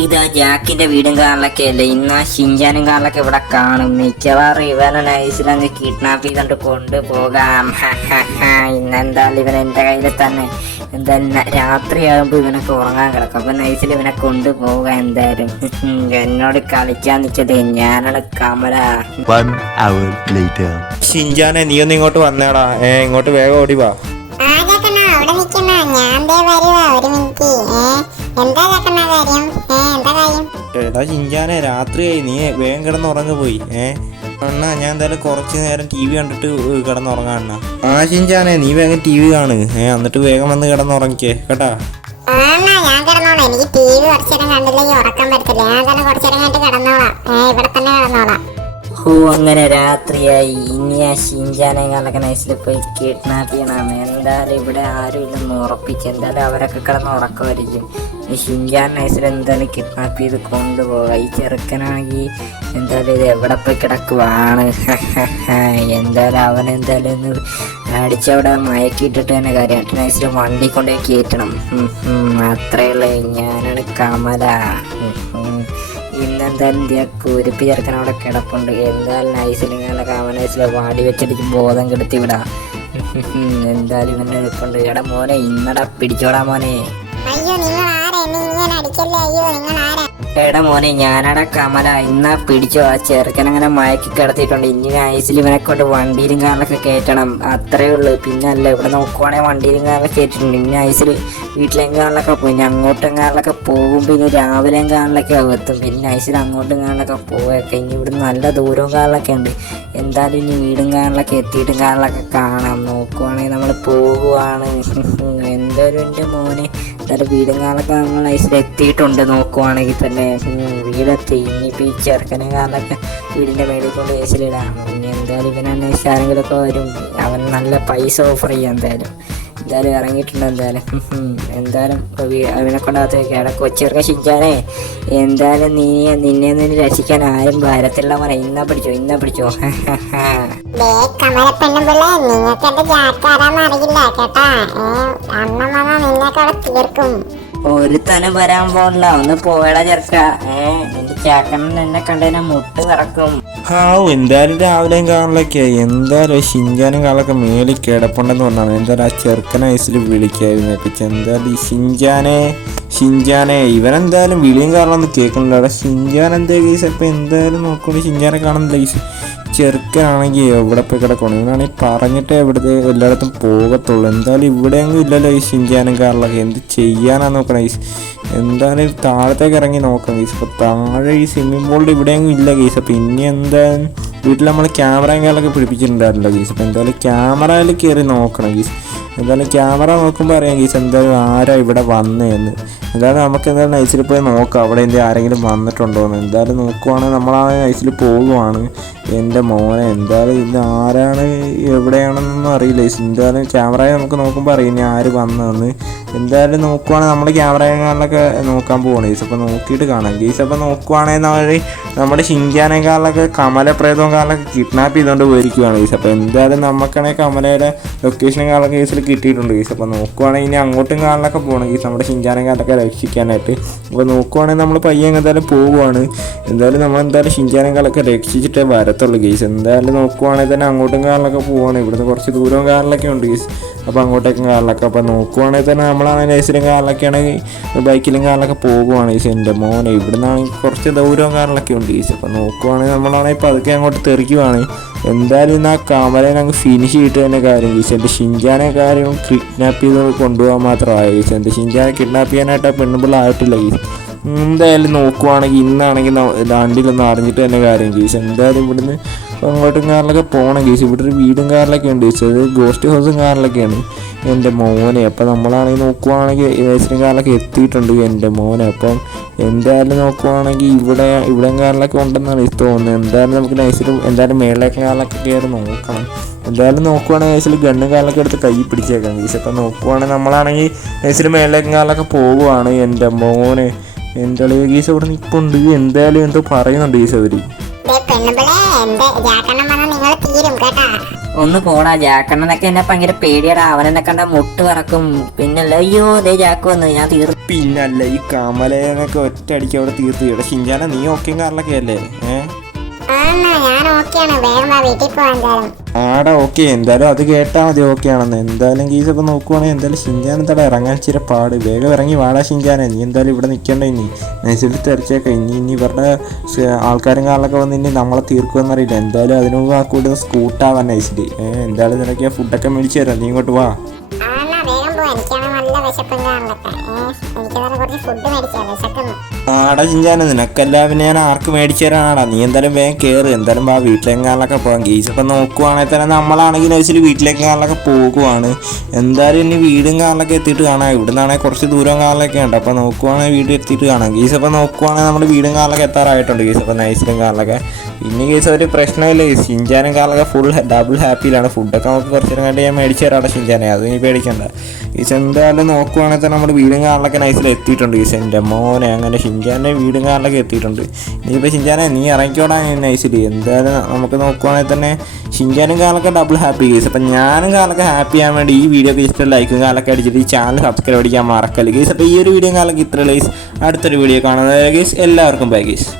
ഇതാ ജാക്കിന്റെ വീടും കാറിലൊക്കെ അല്ലേ, ഇന്ന് ആ ഷിൻചാനും കാറിലൊക്കെ ഇവിടെ കാണും. മിക്കവാറും ഇവനെ നൈസിലങ്ങ് കിഡ്നാപ്പ് ചെയ്തോണ്ട് കൊണ്ടുപോകാം. ഇന്നെന്തായാലും ഇവൻ എന്റെ കയ്യിൽ തന്നെ. എന്തായാലും രാത്രിയാകുമ്പോ ഇവനൊക്കെ ഉറങ്ങാൻ കിടക്കും. അപ്പൊ നൈസിൽ ഇവനെ കൊണ്ടുപോകാം. എന്തായാലും എന്നോട് കളിക്കാൻ നിൽച്ചത് ഞാനാണ് കമല. ഷിൻചാനെ നീ ഒന്ന് ഇങ്ങോട്ട് വന്നേടാ. ഇങ്ങോട്ട് വേഗം ഓടി വാ. എടാ ഷിൻചാനെ രാത്രിയായി, നീ വേഗം കിടന്നുറങ്ങി പോയി. അണ്ണാ ഞാൻ എന്തായാലും കുറച്ച് നേരം TV കണ്ടിട്ട് കിടന്നുറങ്ങാം അണ്ണാ. ഷിൻചാനെ നീ വേഗം TV കാണ്. എന്നിട്ട് വേഗം വന്ന് കിടന്നുറങ്ങിക്കേ കേട്ടാ. ഞാൻ കിടന്നോളാം. എനിക്ക് TV കുറച്ചേരം കണ്ടില്ലെങ്കിൽ ഉറക്കാൻ പറ്റത്തില്ല. ഞാൻ തന്നെ കുറച്ചേരം കഴിഞ്ഞിട്ട് കിടന്നോളാം. ഇവിടെ തന്നെ കിടന്നോളാം. അങ്ങനെ രാത്രിയായി. ഇനി ആ ഷിൻചാനെങ്ങാളൊക്കെ നൈസിൽ പോയി കിഡ്നാപ്പ് ചെയ്യണം. എന്തായാലും ഇവിടെ ആരും ഇല്ലെന്ന് ഉറപ്പിച്ച്. എന്തായാലും അവരൊക്കെ കിടന്ന് ഉറക്കമായിരിക്കും. ഈ ഷിൻചാൻ നൈസിൽ എന്തായാലും കിഡ്നാപ്പ് ചെയ്ത് കൊണ്ടുപോകാം. ഈ ചെറുക്കനാണെങ്കിൽ എന്തായാലും ഇത് എവിടെ പോയി കിടക്കുവാണ്. എന്തായാലും അവൻ എന്തായാലും ഒന്ന് അടിച്ചവിടെ മയക്കിയിട്ടിട്ട് തന്നെ കാര്യമായിട്ട് നൈസിൽ വണ്ടി കൊണ്ടുപോയി കയറ്റണം. അത്രയുള്ള ഞാനാണ് കമല. ഇന്നെന്തായാലും കുരിപ്പ് ചേർക്കാൻ അവിടെ കിടപ്പുണ്ട്. എന്തായാലും നൈസിലിങ്ങനൊക്കെ അവൻ നൈസിലെ വാടി വെച്ചടിച്ച് ബോധം കെടുത്തി വിടാം. എന്തായാലും ഇവന്നെ നിൽപ്പുണ്ട്. എടാ മോനെ ഇന്നടാ പിടിച്ചോടാ മോനെ. എടാ മോനെ ഞാനടാ കമല. ഇന്നാ പിടിച്ചോ. ആ ചെറുക്കനങ്ങനെ മയക്കി കിടത്തിയിട്ടുണ്ട്. ഇനി ഐസിൽ ഇവനെ കൊണ്ട് വണ്ടിയിലും കാറിലൊക്കെ കയറ്റണം. അത്രേ ഉള്ളു. പിന്നെ അല്ല ഇവിടെ നോക്കുവാണെങ്കിൽ വണ്ടിയിലും കാറിലൊക്കെ കയറ്റിട്ടുണ്ട്. ഇനി ഐസിൽ വീട്ടിലേം കാറിലൊക്കെ പോയി. ഇനി അങ്ങോട്ടും കാറിലൊക്കെ പോകുമ്പോൾ ഇനി രാവിലെയും കാറിലൊക്കെ എത്തും. പിന്നെ ഐസിൽ അങ്ങോട്ടും കാറിലൊക്കെ പോയൊക്കെ ഇനി ഇവിടെ നല്ല ദൂരവും കാറിലൊക്കെ ഉണ്ട്. എന്തായാലും ഇനി വീടും കാറിലൊക്കെ എത്തിയിട്ടും കാറിലൊക്കെ കാണാം. നോക്കുവാണെങ്കിൽ നമ്മൾ പോകുവാണ്. എന്തായാലും എൻ്റെ മോനെ എന്തായാലും വീടും കാറിലൊക്കെ നമ്മൾ ഐസിൽ എത്തിയിട്ടുണ്ട്. നോക്കുവാണെങ്കിൽ തന്നെ വീടെത്തി. ഇനിയിപ്പോൾ ഈ ചെറുക്കനും കാറിലൊക്കെ വീടിൻ്റെ മേളിൽ കൊണ്ട് ഐസിലിടാം. ഇനി എന്തായാലും ഇവനെ ആരെങ്കിലുമൊക്കെ വരും. അവൻ നല്ല പൈസ ഓഫർ ചെയ്യാം. എന്തായാലും ഇറങ്ങിയിട്ടുണ്ട്. എന്തായാലും അവനെ കൊണ്ടകത്തേക്ക് എടാ കൊച്ചിറക്ക ഷിൻചാനെ. എന്തായാലും നിന്നെ ഒന്നും രക്ഷിക്കാൻ ആരും വരത്തില്ല മോനെ. ഇന്നാ പിടിച്ചോ. നിങ്ങൾക്ക് എന്റെ ജാക്കാരാന്ന് അറിയില്ല കേട്ടാ. അമ്മ നിന്നൊക്കെ തീർക്കും. ഒരുത്തനും വരാൻ പോണില്ല. ഒന്ന് പോയടാ ചെറുക്ക. നിന്റെ ചാക്കണ്ണൻ എന്നെ കണ്ടതിനെ മുട്ട് കറക്കും. എന്തായാലും രാവിലെയും കാറിലൊക്കെ എന്തായാലും ഷിൻചാനും കാറിലൊക്കെ മേളിൽ കിടപ്പുണ്ടെന്ന് പറഞ്ഞാണ്. എന്തായാലും ആ ചെറുക്കനെ ഐസിൽ വിളിക്കായിരുന്നു. എന്തായാലും ഈ ഷിൻചാനെ ഇവനെന്തായാലും വിളിയും കാറിലൊന്നും കേൾക്കണില്ല. അവിടെ ഷിൻചാൻ എന്താ കേസ്. അപ്പം എന്തായാലും നോക്കുമ്പോൾ ഷിൻചാനെ കാണുന്നില്ല. ഈ ചെറുക്കനാണെങ്കിൽ എവിടെ പോയി കിടക്കണം. ഇവനാണെങ്കിൽ പറഞ്ഞിട്ട് എവിടുത്തെ എല്ലായിടത്തും പോകത്തുള്ളൂ. എന്തായാലും ഇവിടെയെങ്കിലും ഇല്ലല്ലോ ഈ ഷിൻചാനും കാറിലൊക്കെ. എന്ത് ചെയ്യാനാ നോക്കണം ഗീസ്. എന്തായാലും താഴത്തേക്ക് ഇറങ്ങി നോക്കാം ഗീസ്. അപ്പോൾ താഴെ ഈ സ്വിമ്മിംഗ് പൂളിൽ ഇവിടെയെങ്കിലും ഇല്ല ഗീസ്. അപ്പോൾ ഇനി എന്തായാലും വീട്ടിൽ നമ്മൾ ക്യാമറയും കാലൊക്കെ പിടിപ്പിച്ചിട്ടുണ്ടായിരുന്നല്ലോ ഗീസ്. അപ്പോൾ എന്തായാലും ക്യാമറയിൽ കയറി നോക്കണം ഗീസ്. എന്തായാലും ക്യാമറ നോക്കുമ്പോൾ അറിയാം ഗീസ് എന്തായാലും ആരാ ഇവിടെ വന്നതെന്ന്. എന്തായാലും നമുക്ക് എന്തായാലും നൈസിൽ പോയി നോക്കാം അവിടെ എന്തെങ്കിലും ആരെങ്കിലും വന്നിട്ടുണ്ടോ എന്ന്. എന്തായാലും നോക്കുവാണെങ്കിൽ നമ്മളാ നൈസിൽ പോകുവാണ്. എൻ്റെ മോനെ എന്തായാലും ഇന്ന് ആരാണ് എവിടെയാണെന്നൊന്നും അറിയില്ല. എന്തായാലും ക്യാമറയെ നമുക്ക് നോക്കുമ്പോൾ അറിയാം ഇനി ആര് വന്നതെന്ന്. എന്തായാലും നോക്കുവാണെങ്കിൽ നമ്മൾ ക്യാമറകളിലൊക്കെ നോക്കാൻ പോവാണ് ഗീസ്. അപ്പോൾ നോക്കിയിട്ട് കാണാം ഗീസ്. അപ്പോൾ നോക്കുവാണെങ്കിൽ നമ്മുടെ ഷിൻചാനേക്കാളിലൊക്കെ കമലപ്രേതവും കാലിലൊക്കെ കിഡ്നാപ്പ് ചെയ്തുകൊണ്ട് പോയിരിക്കുവാണ് ഗീസ്. അപ്പോൾ എന്തായാലും നമുക്കാണെങ്കിൽ കമലയുടെ ലൊക്കേഷനും കാലൊക്കെ കേസിൽ കിട്ടിയിട്ടുണ്ട് ഗീസ്. അപ്പോൾ നോക്കുവാണെങ്കിൽ ഇനി അങ്ങോട്ടും കാലിലൊക്കെ പോകണം ഗീസ് നമ്മുടെ ഷിൻചാനേക്കാളിലൊക്കെ രക്ഷിക്കാനായിട്ട്. അപ്പോൾ നോക്കുവാണെങ്കിൽ നമ്മൾ പയ്യെ എന്തായാലും പോവുകയാണ്. എന്തായാലും നമ്മളെന്തായാലും ഷിൻചാനേക്കാളൊക്കെ രക്ഷിച്ചിട്ടേ വരത്തുള്ളൂ ഗീസ്. എന്തായാലും നോക്കുവാണെങ്കിൽ തന്നെ അങ്ങോട്ടും കാറിലൊക്കെ പോവുകയാണ്. ഇവിടുന്ന് കുറച്ച് ദൂരവും കാറിലൊക്കെ ഉണ്ട് ഗീസ്. അപ്പോൾ അങ്ങോട്ടേക്കും കാറിലൊക്കെ. അപ്പോൾ നോക്കുവാണെങ്കിൽ തന്നെ നമ്മളാണെങ്കിൽ നൈസിലും കാറിലൊക്കെ ആണെങ്കിൽ ബൈക്കിലും കാറിലൊക്കെ പോകുവാണ് ഗീസ്. എൻ്റെ മോനെ ഇവിടുന്നാണെങ്കിൽ കുറച്ച് ദൂരവും കാറിലൊക്കെ ഉണ്ട് ഗീസ്. അപ്പോൾ നോക്കുവാണെങ്കിൽ നമ്മളാണെങ്കിൽ പതുക്കെ അങ്ങോട്ട് തെറിക്കുവാണ്. എന്തായാലും ഇന്ന് ആ കമലേനെ അങ്ങ് ഫിനിഷ് ചെയ്തിട്ട് തന്നെ കാര്യം ഗീസ്. എൻ്റെ ഷിൻചാനെ കാര്യം കിഡ്നാപ്പ് ചെയ്ത് കൊണ്ടുപോകാൻ മാത്രമായി ഗീസ്. എൻ്റെ ഷിൻചാനെ കിഡ്നാപ്പ് ചെയ്യാനായിട്ട് ആ പെണ്ണുപിള്ള ആയിട്ടില്ല ഗീസ്. എന്തായാലും നോക്കുവാണെങ്കിൽ ഇന്നാണെങ്കിൽ വണ്ടിയിലൊന്നും അറിഞ്ഞിട്ട് തന്നെ കാര്യം ഗീസ്. എന്തായാലും ഇവിടുന്ന് അങ്ങോട്ടും കാറിലൊക്കെ പോകണം ഗീസ്. ഇവിടെ ഒരു വീടും കാറിലൊക്കെ ഉണ്ട് ഗീസ്. അത് ഗോസ്റ്റ് ഹൗസും കാറിലൊക്കെയാണ് എൻ്റെ മോനെ. അപ്പം നമ്മളാണെങ്കിൽ നോക്കുവാണെങ്കിൽ നൈസിലും കാറിലൊക്കെ എത്തിയിട്ടുണ്ട് എൻ്റെ മോനെ. അപ്പം എന്തായാലും നോക്കുവാണെങ്കിൽ ഇവിടെ കാറിലൊക്കെ ഉണ്ടെന്നാണ് തോന്നുന്നത്. എന്തായാലും നമുക്ക് നൈസിലും എന്തായാലും മേളിലേക്ക് കാറിലൊക്കെ കയറി നോക്കണം. എന്തായാലും നോക്കുവാണെങ്കിൽ നൈസിൽ ഗണ്ണും കാറിലൊക്കെ എടുത്ത് കൈ പിടിച്ചേക്കാം ഗീസ്. അപ്പം നോക്കുവാണെങ്കിൽ നമ്മളാണെങ്കിൽ നൈസിൽ മേളിലേക്ക് കാറിലൊക്കെ പോകുവാണ് എൻ്റെ മോനെ. എൻ്റെ ഗീസ് ഇവിടെ നിൽപ്പുണ്ട്. എന്തായാലും എന്തോ പറയുന്നുണ്ട് ഗീസ് അവർ. നിങ്ങൾ തീരും കേട്ടാ. ഒന്ന് പോടാ, ജാക്കണ്ണനൊക്കെ എന്നെ ഭയങ്കര പേടിയടാ. അവനെന്നെ കണ്ട മുട്ട് പറക്കും. പിന്നല്ല അയ്യോ ദേ ജാക്ക് വന്ന്, ഞാൻ തീർന്നു. പിന്നല്ല ഈ കമലേനൊക്കെ ഒറ്റയടിക്ക് അവിടെ തീർത്ത് ഇവിടെ ഷിൻജാനെ നീ ഓക്കെയും കാറിലൊക്കെ അല്ലേ? ഞാൻ ഓക്കെയാണ്. വേഗം വാ, വീട്ടിൽ പോവാൻ എന്തായാലും. ആടാ ഓക്കെ, എന്തായാലും അത് കേട്ടാൽ മതി ഓക്കെ ആണെന്ന്. എന്തായാലും കേസ് ഇപ്പം നോക്കുവാണെങ്കിൽ എന്തായാലും ഷിൻജാൻ എന്തായാലും ഇറങ്ങാൻ ഇച്ചിരി പാട്. വേഗം ഇറങ്ങി വാടാ ഷിൻജാനെ, നീ എന്തായാലും ഇവിടെ നിൽക്കേണ്ട. ഇനി നൈസിൽ തെറിച്ചേക്കാം. ഇനി ഇവരുടെ ആൾക്കാരും കാറിലൊക്കെ വന്ന് ഇനി നമ്മളെ തീർക്കുമെന്നറിയില്ല. എന്തായാലും അതിനു മുമ്പ് ആ കൂടി സ്കൂട്ടാവാൻ നൈസിൽ. എന്തായാലും നിനക്ക് ഫുഡൊക്കെ മേടിച്ചു തരാം, നീ ഇങ്ങോട്ട് വാ. വേഗം പോവാ, എനിക്കാണ് നല്ല വിശപ്പും കാറിലൊക്കെ. എനിക്കതാണ് കുറച്ച് ഫുഡ് മേടിച്ചാ, വിശക്കുന്നു. ആടാ ഷിൻജാനെ, നിനക്കെല്ലാം പിന്നെ ഞാൻ ആർക്ക് മേടിച്ചു തരാനാടാ. നീ എന്തായാലും വേഗം കയറ്. എന്തായാലും ആ വീട്ടിലേക്കാളിലൊക്കെ പോകാം. ഗീസ് ഇപ്പം നോക്കുവാണെങ്കിൽ തന്നെ നമ്മളാണെങ്കിൽ നൈസിൽ വീട്ടിലേക്കാളിലൊക്കെ പോകുവാണ്. എന്തായാലും ഇനി വീടും കാറിലൊക്കെ എത്തിയിട്ട് കാണാം. ഇവിടെ നിന്നാണെങ്കിൽ കുറച്ച് ദൂരം കാറിലൊക്കെ ഉണ്ട്. അപ്പോൾ നോക്കുവാണെങ്കിൽ വീട് എത്തിയിട്ട് കാണാം. ഗീസ് ഇപ്പം നോക്കുവാണെങ്കിൽ നമ്മുടെ വീടും കാറിലൊക്കെ എത്താറായിട്ടുണ്ട്. ഗീസ് ഇപ്പം നൈസിലും കാറിലൊക്കെ പിന്നെ കേസ് ഒരു പ്രശ്നമില്ല. ഷിൻജാനും കാറിലൊക്കെ ഫുൾ ഡബിൾ ഹാപ്പിയിലാണ്. ഫുഡൊക്കെ നമുക്ക് കുറച്ച് നേരം കണ്ട് ഞാൻ മേടിച്ചു തരാം ഷിൻജാനെ, അത് നീ പേടിക്കണ്ട. ഗീസ് എന്തായാലും നോക്കുവാണെങ്കിൽ തന്നെ നമ്മുടെ വീടും കാറിലൊക്കെ നൈസിൽ എത്തിയിട്ടുണ്ട്. ഗീസ് എൻ്റെ മോനെ, അങ്ങനെ ഷിൻജാൻ്റെ വീടും കാറിലൊക്കെ എത്തിയിട്ടുണ്ട്. ഇനിയിപ്പോൾ ഷിൻജാനെ നീ ഇറങ്ങിക്കോടാ നൈസിൽ. എന്തായാലും നമുക്ക് നോക്കുവാണെങ്കിൽ തന്നെ ഷിൻജാനും കാറിലൊക്കെ ഡബിൾ ഹാപ്പി ഗീസ്. അപ്പം ഞാനും കാറിലൊക്കെ ഹാപ്പി ആകാൻ വേണ്ടി ഈ വീഡിയോക്ക് ജസ്റ്റ് ലൈക്കും കാറിലൊക്കെ അടിച്ചിട്ട് ഈ ചാനൽ സബ്സ്ക്രൈബ് അടിക്കാൻ മറക്കല്ല ഗീസ്. അപ്പോൾ ഈ ഒരു വീഡിയോ കാറിലൊക്കെ ഇത്ര ഗീസ്. അടുത്തൊരു വീഡിയോ കാണുന്നത് ഗീസ്. എല്ലാവർക്കും ബൈ ഗീസ്.